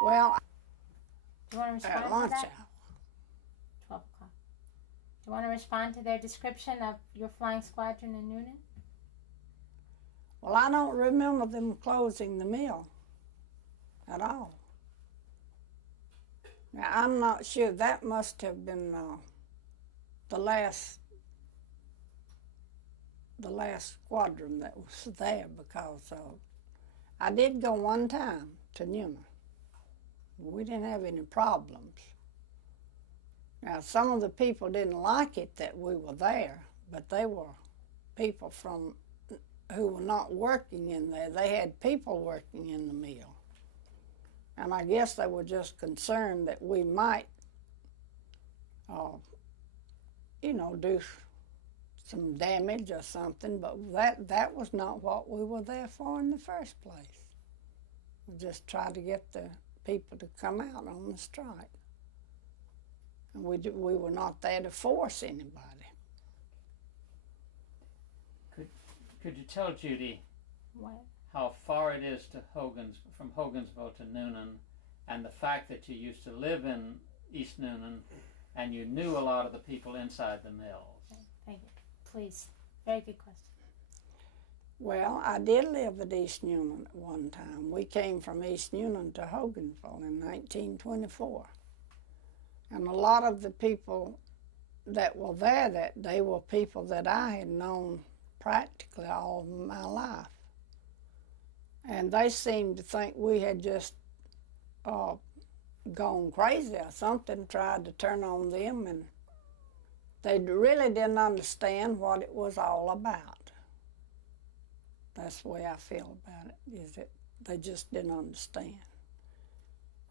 Well, Do you want to respond at to lunch that? hour. 12 o'clock. Do you want to respond to their description of your flying squadron in Noonan? Well, I don't remember them closing the mill at all. Now, I'm not sure. That must have been the last squadron that was there, because I did go one time to Newman. We didn't have any problems. Now, some of the people didn't like it that we were there, but they were people who were not working in there. They had people working in the mill. And I guess they were just concerned that we might, do some damage or something, but that was not what we were there for in the first place. We just tried to get the people to come out on the strike. And we were not there to force anybody. Could you tell Judy What? how far it is to from Hogansville to Noonan, and the fact that you used to live in East Noonan and you knew a lot of the people inside the mills? Thank you. Please. Very good question. Well, I did live at East Noonan at one time. We came from East Noonan to Hogansville in 1924. And a lot of the people that were there that day were people that I had known practically all of my life. And they seemed to think we had just gone crazy or something, tried to turn on them, and they really didn't understand what it was all about. That's the way I feel about it, is that they just didn't understand.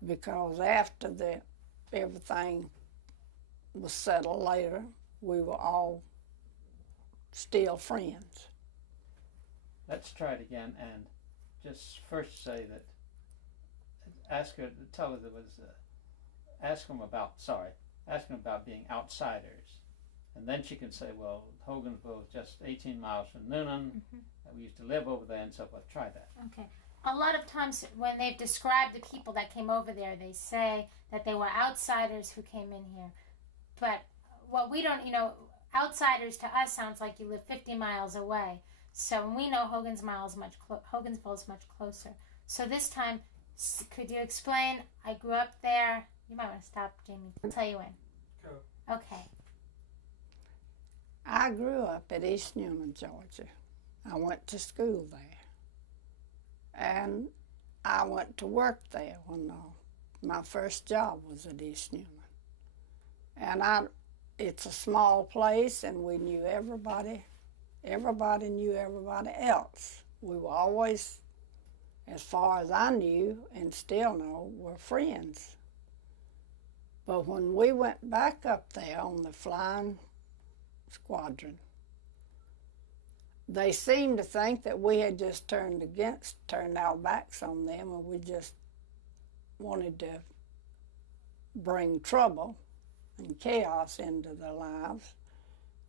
Because after everything was settled later, we were all still friends. Let's try it again, and just first say that, tell her there was, ask them about being outsiders. And then she can say, well, Hogansville is just 18 miles from Noonan. We used to live over there and so forth. Try that. Okay. A lot of times when they've described the people that came over there, they say that they were outsiders who came in here. But what we don't, outsiders to us sounds like you live 50 miles away. So when we know Hogansville is much closer. So this time, could you explain, I grew up there. You might want to stop, Jamie. I'll tell you when. Go. Okay. I grew up at East Newman, Georgia. I went to school there. And I went to work there when my first job was at East Newman. And it's a small place, and we knew everybody. Everybody knew everybody else. We were always, as far as I knew and still know, were friends. But when we went back up there on the flying squadron, they seemed to think that we had just turned our backs on them, and we just wanted to bring trouble and chaos into their lives,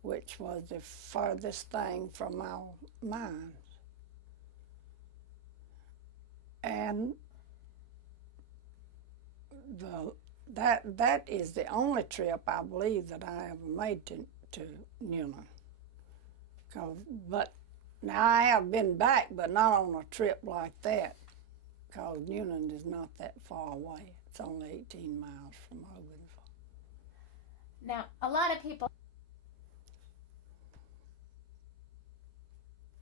which was the furthest thing from our minds. And that is the only trip, I believe, that I ever made to Newnan. But now I have been back, but not on a trip like that, because Newnan is not that far away. It's only 18 miles from Hogansville. Now, a lot of people...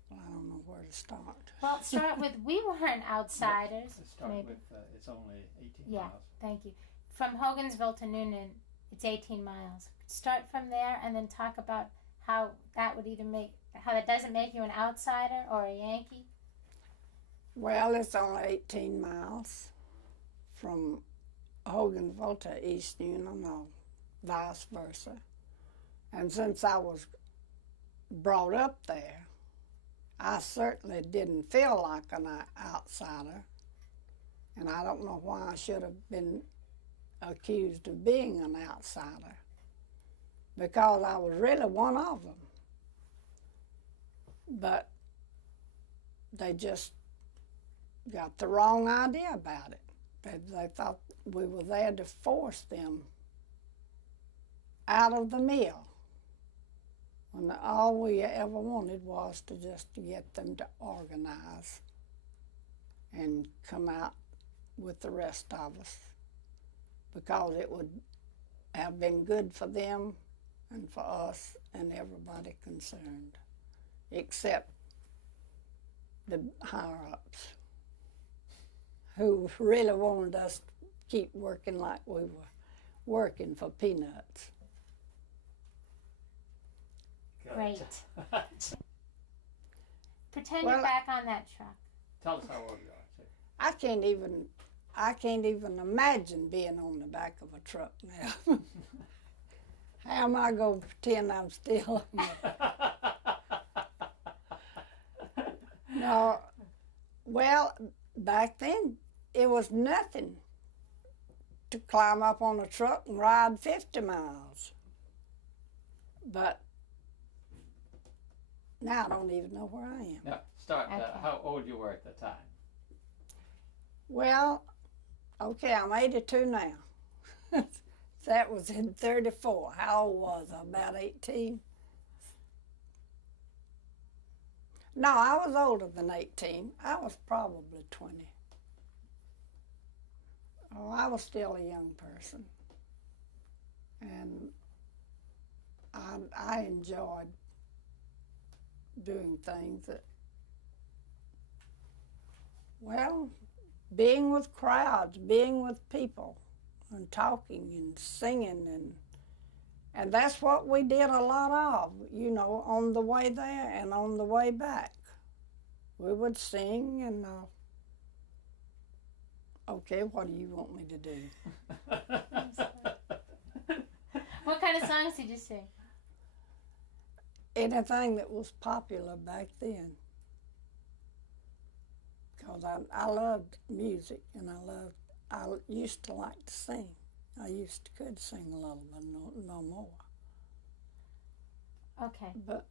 Well, I don't know where to start. Well, start with, we weren't outsiders. Let's start maybe. with, it's only 18 Yeah, miles. thank you. From Hogansville to Noonan, it's 18 miles. Start from there and then talk about how that doesn't make you an outsider or a Yankee. Well, it's only 18 miles from Hogansville to East Newnan, or vice versa. And since I was brought up there, I certainly didn't feel like an outsider. And I don't know why I should have been accused of being an outsider, because I was really one of them. But they just got the wrong idea about it. They thought we were there to force them out of the mill. When all we ever wanted was to just to get them to organize and come out with the rest of us, because it would have been good for them and for us and everybody concerned, except the higher-ups, who really wanted us to keep working like we were working for peanuts. Great. Pretend Well, you're back on that truck. Tell us how old you are, too. I can't even imagine being on the back of a truck now. How am I going to pretend I'm still on it? No, well, back then it was nothing to climb up on a truck and ride 50 miles. But now I don't even know where I am. Now, start, Okay. how old you were at the time. Well, okay, I'm 82 now. That was in 34. How old was I? About 18? No, I was older than 18. I was probably 20. Oh, I was still a young person. And I enjoyed doing things that, well, being with crowds, being with people, and talking and singing, and that's what we did a lot of, you know, on the way there and on the way back. We would sing and, okay, what do you want me to do? What kind of songs did you sing? Anything that was popular back then. Because I loved music, and I used to like to sing. Could sing a little, but no more. Okay. But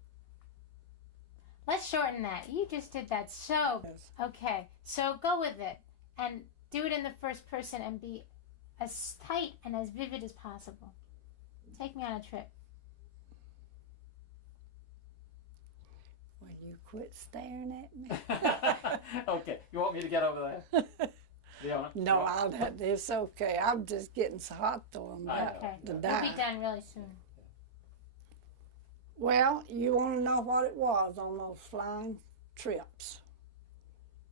Let's shorten that. You just did that so. yes. Okay, so go with it and do it in the first person and be as tight and as vivid as possible. Take me on a trip. Will you quit staring at me? Okay, you want me to get over there? Leona? No, it's okay. I'm just getting so hot though. I'm about Okay, to we'll die. be done really soon. Well, you want to know what it was on those flying trips?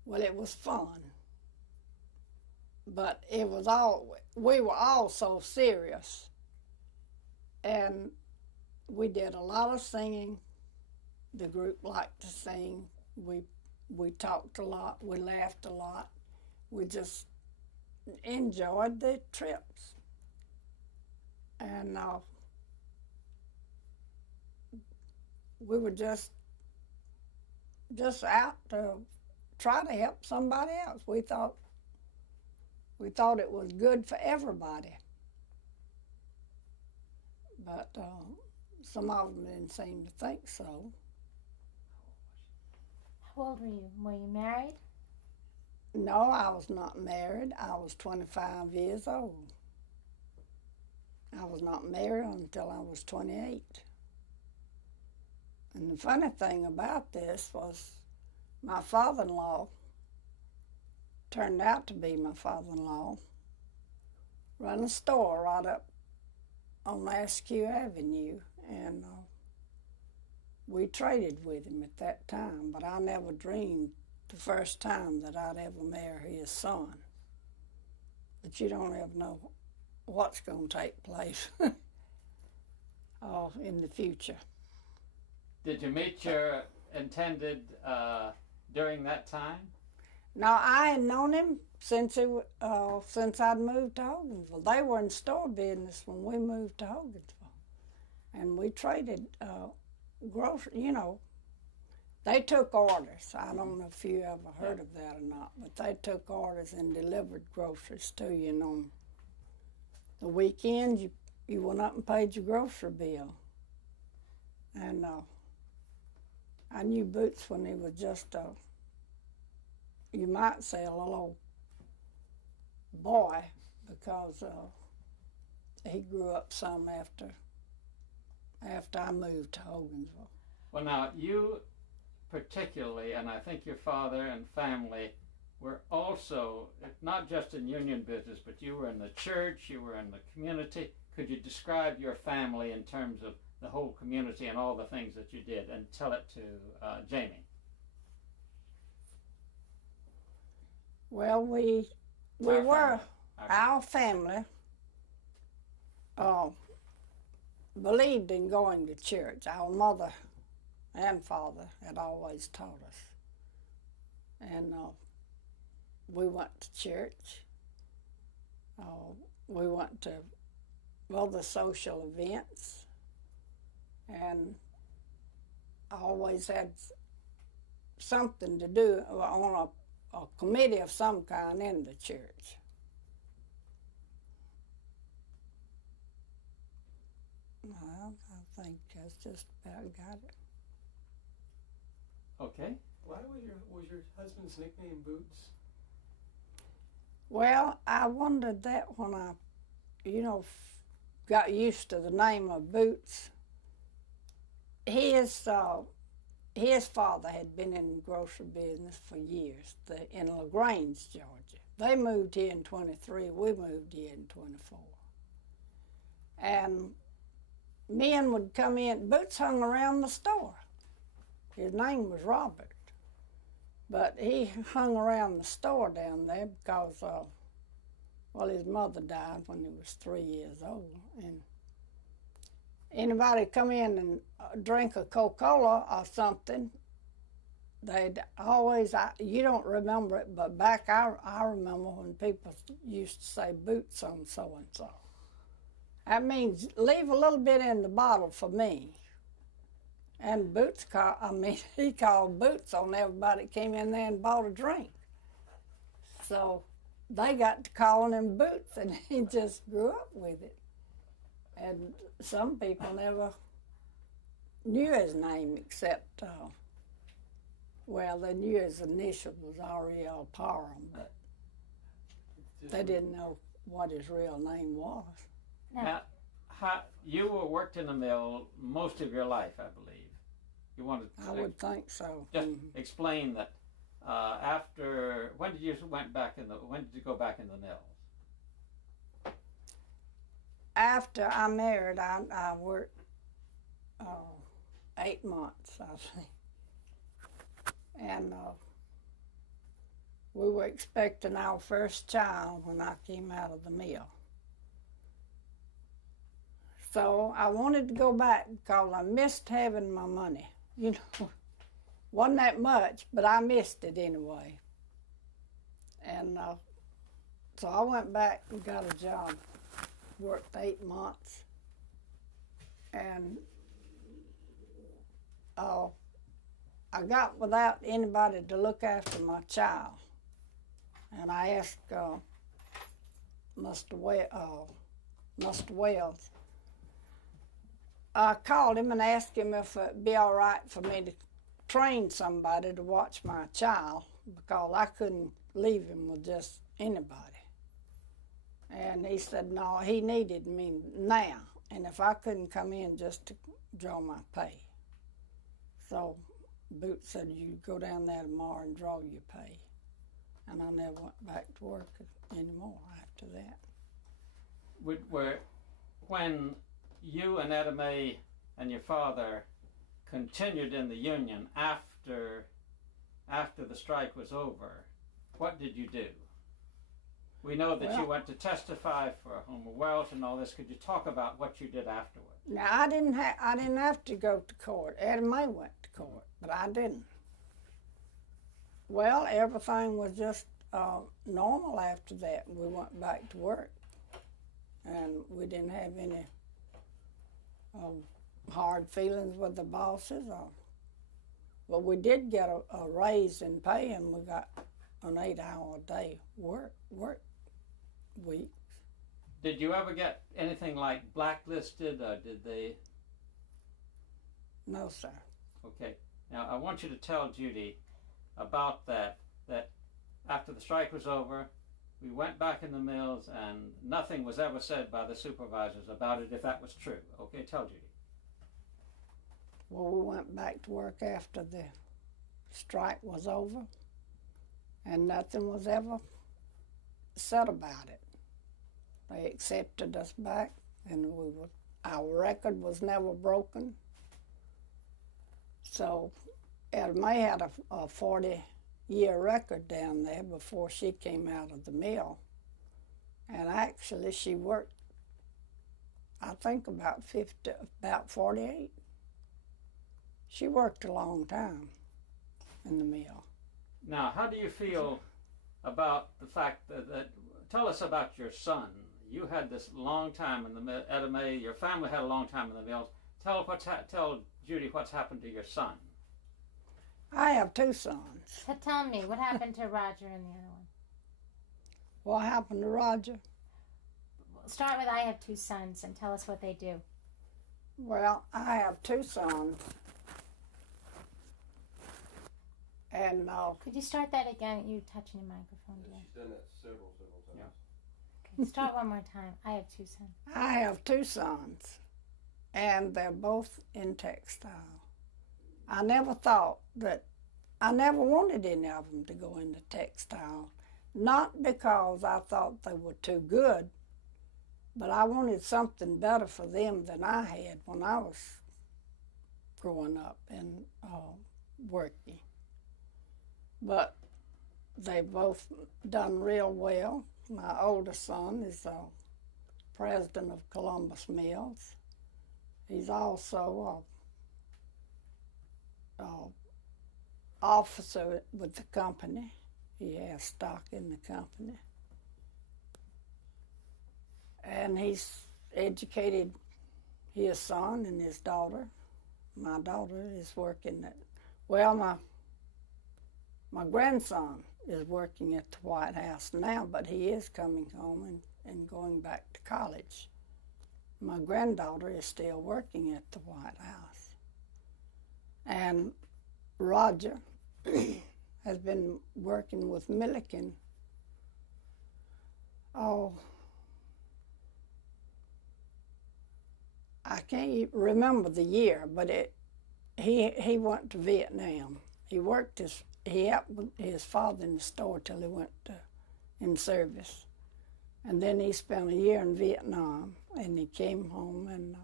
Well, it was fun. But we were all so serious. And we did a lot of singing. The group liked to sing. We talked a lot. We laughed a lot. We just enjoyed the trips. And we were just out to try to help somebody else. We thought it was good for everybody. But some of them didn't seem to think so. How old were you? Were you married? No, I was not married. I was 25 years old. I was not married until I was 28. And the funny thing about this was my father-in-law turned out to be my father-in-law, run a store right up on Askew Avenue, and we traded with him at that time, but I never dreamed the first time that I'd ever marry his son. But you don't ever know what's going to take place in the future. Did you meet your intended during that time? Now, I had known him since I'd moved to Hogansville. They were in store business when we moved to Hogansville. And we traded groceries, you know. They took orders. I don't know if you ever heard of that or not, but they took orders and delivered groceries to you. And on the weekend, you went up and paid your grocery bill. And I knew Boots when he was just you might say a little boy because he grew up some after I moved to Hogansville. Well, now, you particularly, and I think your father and family were also not just in union business, but you were in the church, you were in the community. Could you describe your family in terms of the whole community and all the things that you did, and tell it to Jamie? Well, we were, our family believed in going to church. Our mother and father had always taught us. And we went to church. We went to other social events. And I always had something to do on a committee of some kind in the church. Well, I think that's just about got it. Okay. Why was your husband's nickname Boots? Well, I wondered that when I, got used to the name of Boots. His father had been in the grocery business for years in LaGrange, Georgia. They moved here in 23. We moved here in 24. And men would come in. Boots hung around the store. His name was Robert. But he hung around the store down there because, his mother died when he was 3 years old. And anybody come in and drink a Coca-Cola or something, they'd always, you don't remember it, but back I remember when people used to say Boots on so-and-so. That means leave a little bit in the bottle for me. And Boots he called Boots on everybody that came in there and bought a drink. So they got to calling him Boots, and he just grew up with it. And some people never knew his name except, they knew his initial was R.E.L. Parham, but they didn't know what his real name was. Now, you worked in the mill most of your life, I believe. You wanted to, I would think so. Just explain that. When did you go back in the mills? After I married, I worked 8 months, I think. And we were expecting our first child when I came out of the mill. So I wanted to go back because I missed having my money. Wasn't that much, but I missed it anyway. And so I went back and got a job, worked 8 months, and I got without anybody to look after my child. And I asked Mr. Wells. I called him and asked him if it'd be all right for me to train somebody to watch my child because I couldn't leave him with just anybody. And he said, no, he needed me now, and if I couldn't come in just to draw my pay. So Boots said, you go down there tomorrow and draw your pay. And I never went back to work anymore after that. When you and Etta Mae and your father continued in the union after the strike was over, what did you do? We know that you went to testify for Homer Welch and all this. Could you talk about what you did afterward? Now, I didn't have to go to court. Etta Mae went to court, but I didn't. Well, everything was just normal after that. We went back to work, and we didn't have any hard feelings with the bosses. But we did get a raise in pay, and we got an 8-hour-a-day work week. Did you ever get anything like blacklisted, or did they? No, sir. Okay. Now, I want you to tell Judy about that after the strike was over, we went back in the mills and nothing was ever said by the supervisors about it, if that was true. Okay, tell Judy. Well, we went back to work after the strike was over, and nothing was ever said about it. They accepted us back, and our record was never broken. So Etta May had a 40-year record down there before she came out of the mill. And actually she worked, I think about 48. She worked a long time in the mill. Now, how do you feel about the fact that tell us about your son. You had this long time in the Etta May. Your family had a long time in the mills. Tell Judy what's happened to your son. I have two sons. So tell me, what happened to Roger and the other one? What happened to Roger? Start with I have two sons and tell us what they do. Well, I have two sons. And could you start that again? You touching your microphone, dear. She's done that several times. Yeah. Okay, start one more time. I have two sons. I have two sons, and they're both in textile. I never wanted any of them to go into textile. Not because I thought they were too good, but I wanted something better for them than I had when I was growing up and working. But they both done real well. My oldest son is president of Columbus Mills. He's also an officer with the company. He has stock in the company. And he's educated his son and his daughter. My daughter is working my grandson is working at the White House now, but he is coming home and going back to college. My granddaughter is still working at the White House. And Roger has been working with Milliken. I can't remember the year, but he went to Vietnam. He helped his father in the store till he went in service. And then he spent a year in Vietnam, and he came home and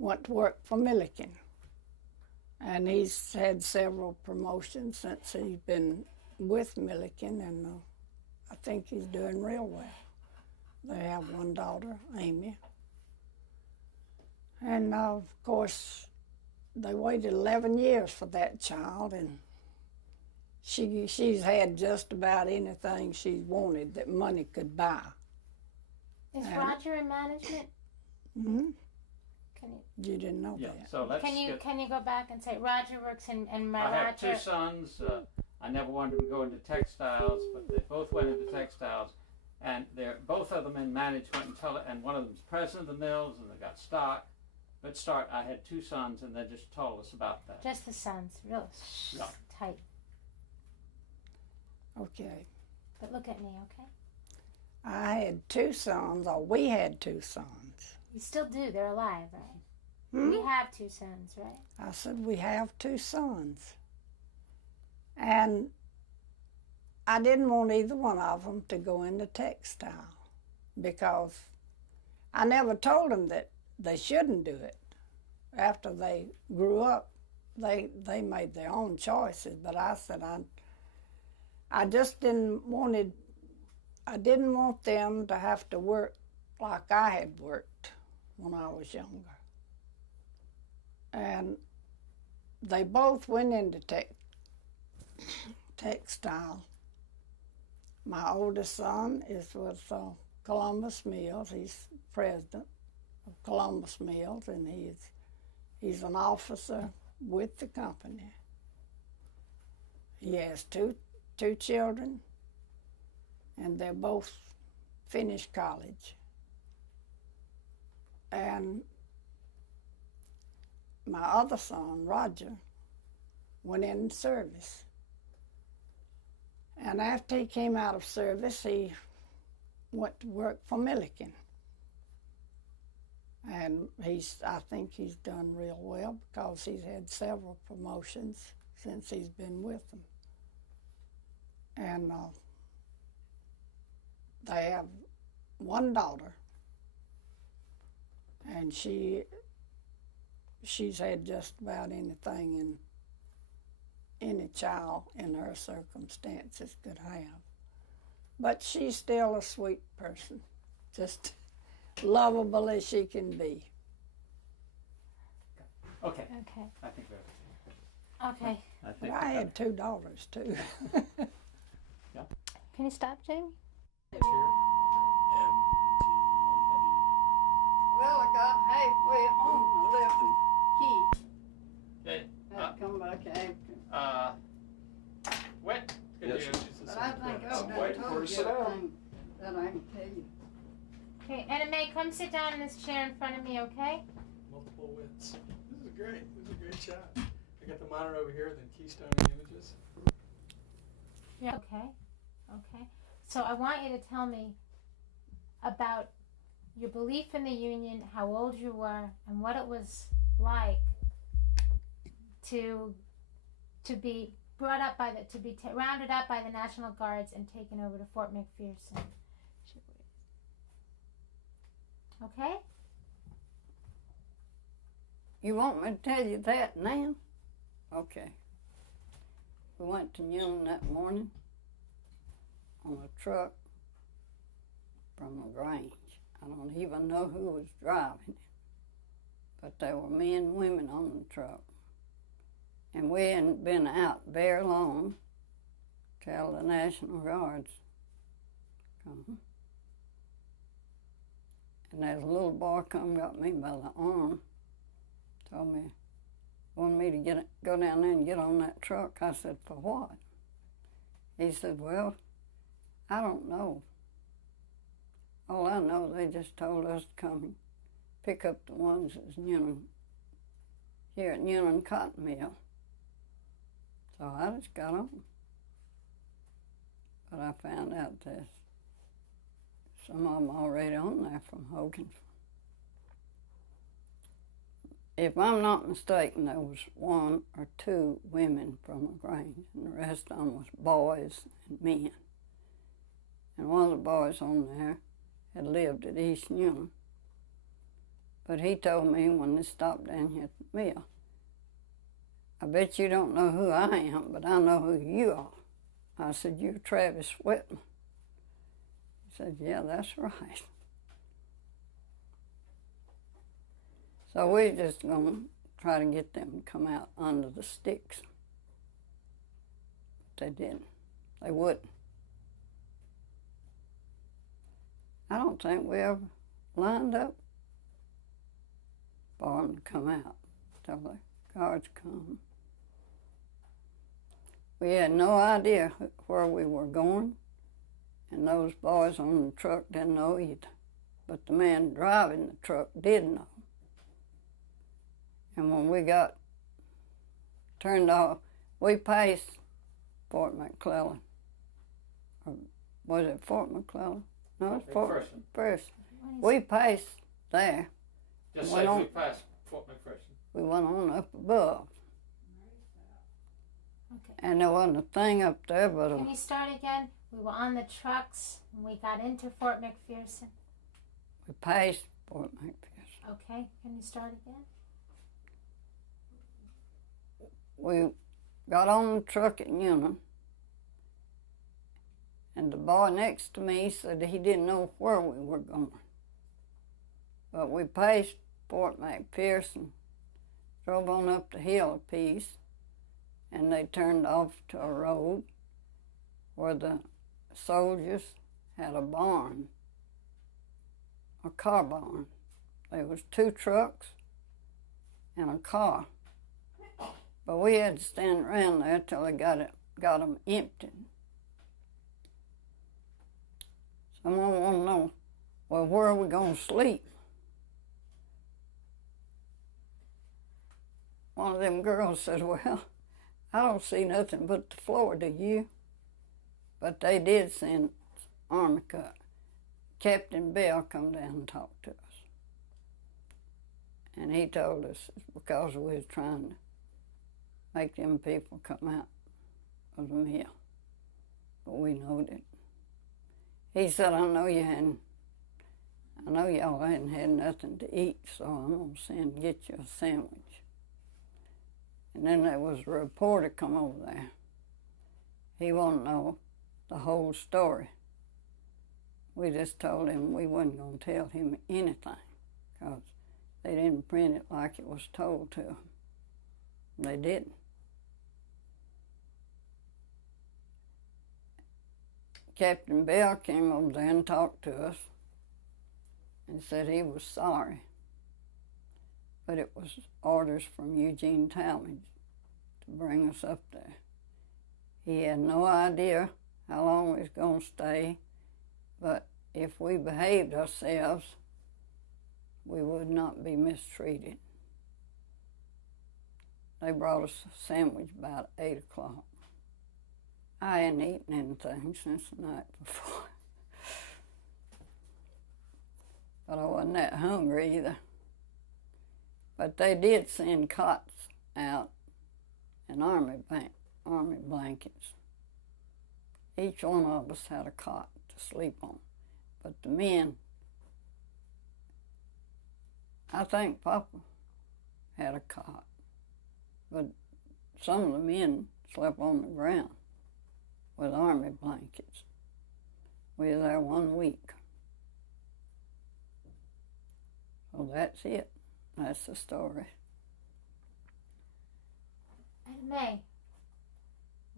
went to work for Milliken. And he's had several promotions since he's been with Milliken, and I think he's doing real well. They have one daughter, Amy. And of course, they waited 11 years for that child, and she's had just about anything she's wanted that money could buy. Is Roger in management? Mm-hmm. You didn't know yeah, that. So can you go back and say Roger works in I have two sons. I never wanted to go into textiles, but they both went into textiles, and they're both of them in management and one of them's president of the mills, and they got stock. Let's start. I had two sons, and then just tell us about that. Just the sons, real tight. Okay. But look at me, okay? I had two sons, or we had two sons. You still do. They're alive, right? Hmm? We have two sons, right? I said, we have two sons. And I didn't want either one of them to go into textile because I never told them that they shouldn't do it. After they grew up, they made their own choices, but I said I just didn't want them to have to work like I had worked when I was younger. And they both went into textile. My oldest son is with Columbus Mills. He's president of Columbus Mills, and he's an officer with the company. He has two children, and they're both finished college. And my other son, Roger, went in service. And after he came out of service, he went to work for Milliken. And I think he's done real well because he's had several promotions since he's been with them. And they have one daughter, and she's had just about anything any child in her circumstances could have. But she's still a sweet person, just lovable as she can be. Okay. Okay. I think we're. Okay. But I had two daughters too. Can you stop, Jamie? Well, I got halfway home. I left the key. Okay. I come back after. What? Could Yes, you? But I think I've I'm done waiting for told her to you sit down. everything that I can tell you. Okay, Etta Mae, come sit down in this chair in front of me, okay? Multiple widths. This is great. This is a great shot. I got the monitor over here, then Keystone Images. Yeah. Okay. Okay. So I want you to tell me about your belief in the Union, how old you were, and what it was like to be brought up by rounded up by the National Guards and taken over to Fort McPherson. Okay? You want me to tell you that now? Okay. We went to Newland that morning on a truck from LaGrange. I don't even know who was driving it, but there were men and women on the truck. And we hadn't been out very long till the National Guards come. And there's a little boy come got me by the arm, told me, wanted me to go down there and get on that truck. I said, for what? He said, well, I don't know. All I know, they just told us to come and pick up the ones that's here at Newland Cotton Mill. So I just got on. But I found out there's some of them already on there from Hogan. If I'm not mistaken, there was one or two women from LaGrange, and the rest of them was boys and men. And one of the boys on there had lived at East Newland. But he told me when they stopped down here at the mill, I bet you don't know who I am, but I know who you are. I said, you're Travis Whitman. He said, yeah, that's right. So we're just going to try to get them to come out under the sticks. But they didn't. They wouldn't. I don't think we ever lined up for them to come out till the guards come. We had no idea where we were going, and those boys on the truck didn't know either. But the man driving the truck did know. And when we got turned off, we passed Fort McClellan. Or was it Fort McClellan? No, it's Fort McPherson. We passed there. Just say we passed Fort McPherson. We went on up above. Okay. And there wasn't a thing up there but Can you start again? We were on the trucks and we got into Fort McPherson. we passed Fort McPherson. Okay, can you start again? We got on the truck at Newland, and the boy next to me said he didn't know where we were going. But we passed Fort McPherson, drove on up the hill a piece, and they turned off to a road where the soldiers had a barn, a car barn. There was 2 trucks and a car. But we had to stand around there till they got them emptied. Someone wanted to know, well, where are we going to sleep? One of them girls said, well, I don't see nothing but the floor, do you? But they did send Captain Bell come down and talked to us. And he told us it's because we was trying to make them people come out of the mill. But we knowed it. He said, I know y'all hadn't had nothing to eat, so I'm going to send and get you a sandwich. And then there was a reporter come over there. He wanted to know the whole story. We just told him we wasn't going to tell him anything because they didn't print it like it was told to them. They didn't. Captain Bell came over there and talked to us and said he was sorry, but it was orders from Eugene Talmadge to bring us up there. He had no idea how long we was going to stay, but if we behaved ourselves, we would not be mistreated. They brought us a sandwich about 8 o'clock. I hadn't eaten anything since the night before. But I wasn't that hungry either. But they did send cots out and army blankets. Each one of us had a cot to sleep on. But the men, I think Papa had a cot. But some of the men slept on the ground with army blankets. We were there 1 week. So that's it. That's the story. And May,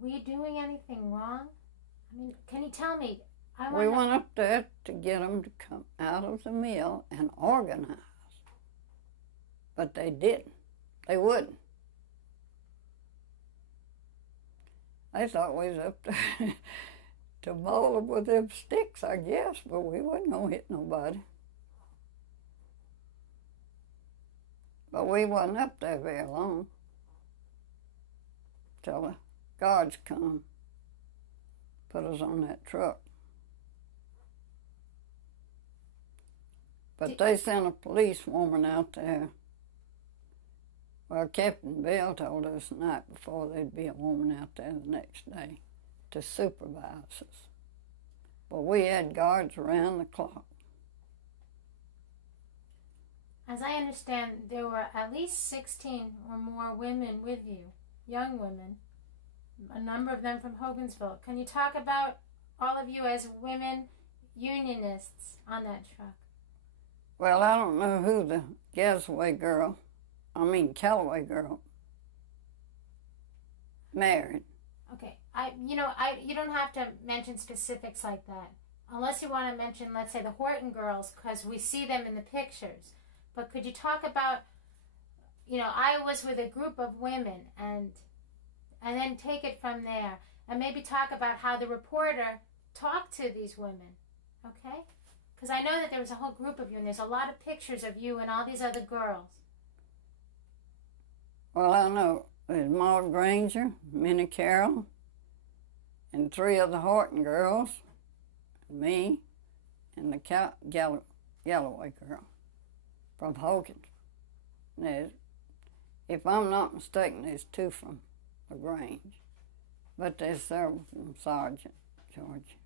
were you doing anything wrong? I mean, can you tell me? We went up there to get them to come out of the mill and organize. But they didn't. They wouldn't. They thought we was up there to bowl them with them sticks, I guess, but we wasn't going to hit nobody. But we wasn't up there very long till the guards come, put us on that truck. But they sent a police woman out there. Well, Captain Bell told us the night before there'd be a woman out there the next day to supervise us. But we had guards around the clock. As I understand, there were at least 16 or more women with you, young women, a number of them from Hogansville. Can you talk about all of you as women unionists on that truck? Well, I don't know who the Callaway girl married. Okay, you don't have to mention specifics like that, unless you want to mention, let's say, the Horton girls, because we see them in the pictures. But could you talk about, I was with a group of women, and then take it from there, and maybe talk about how the reporter talked to these women, okay? Because I know that there was a whole group of you, and there's a lot of pictures of you and all these other girls. Well, I know there's Maud Granger, Minnie Carroll, and 3 of the Horton girls, me, and the Galloway girl from Hogan. If I'm not mistaken, there's 2 from LaGrange, but there's several from Sargent, Georgia.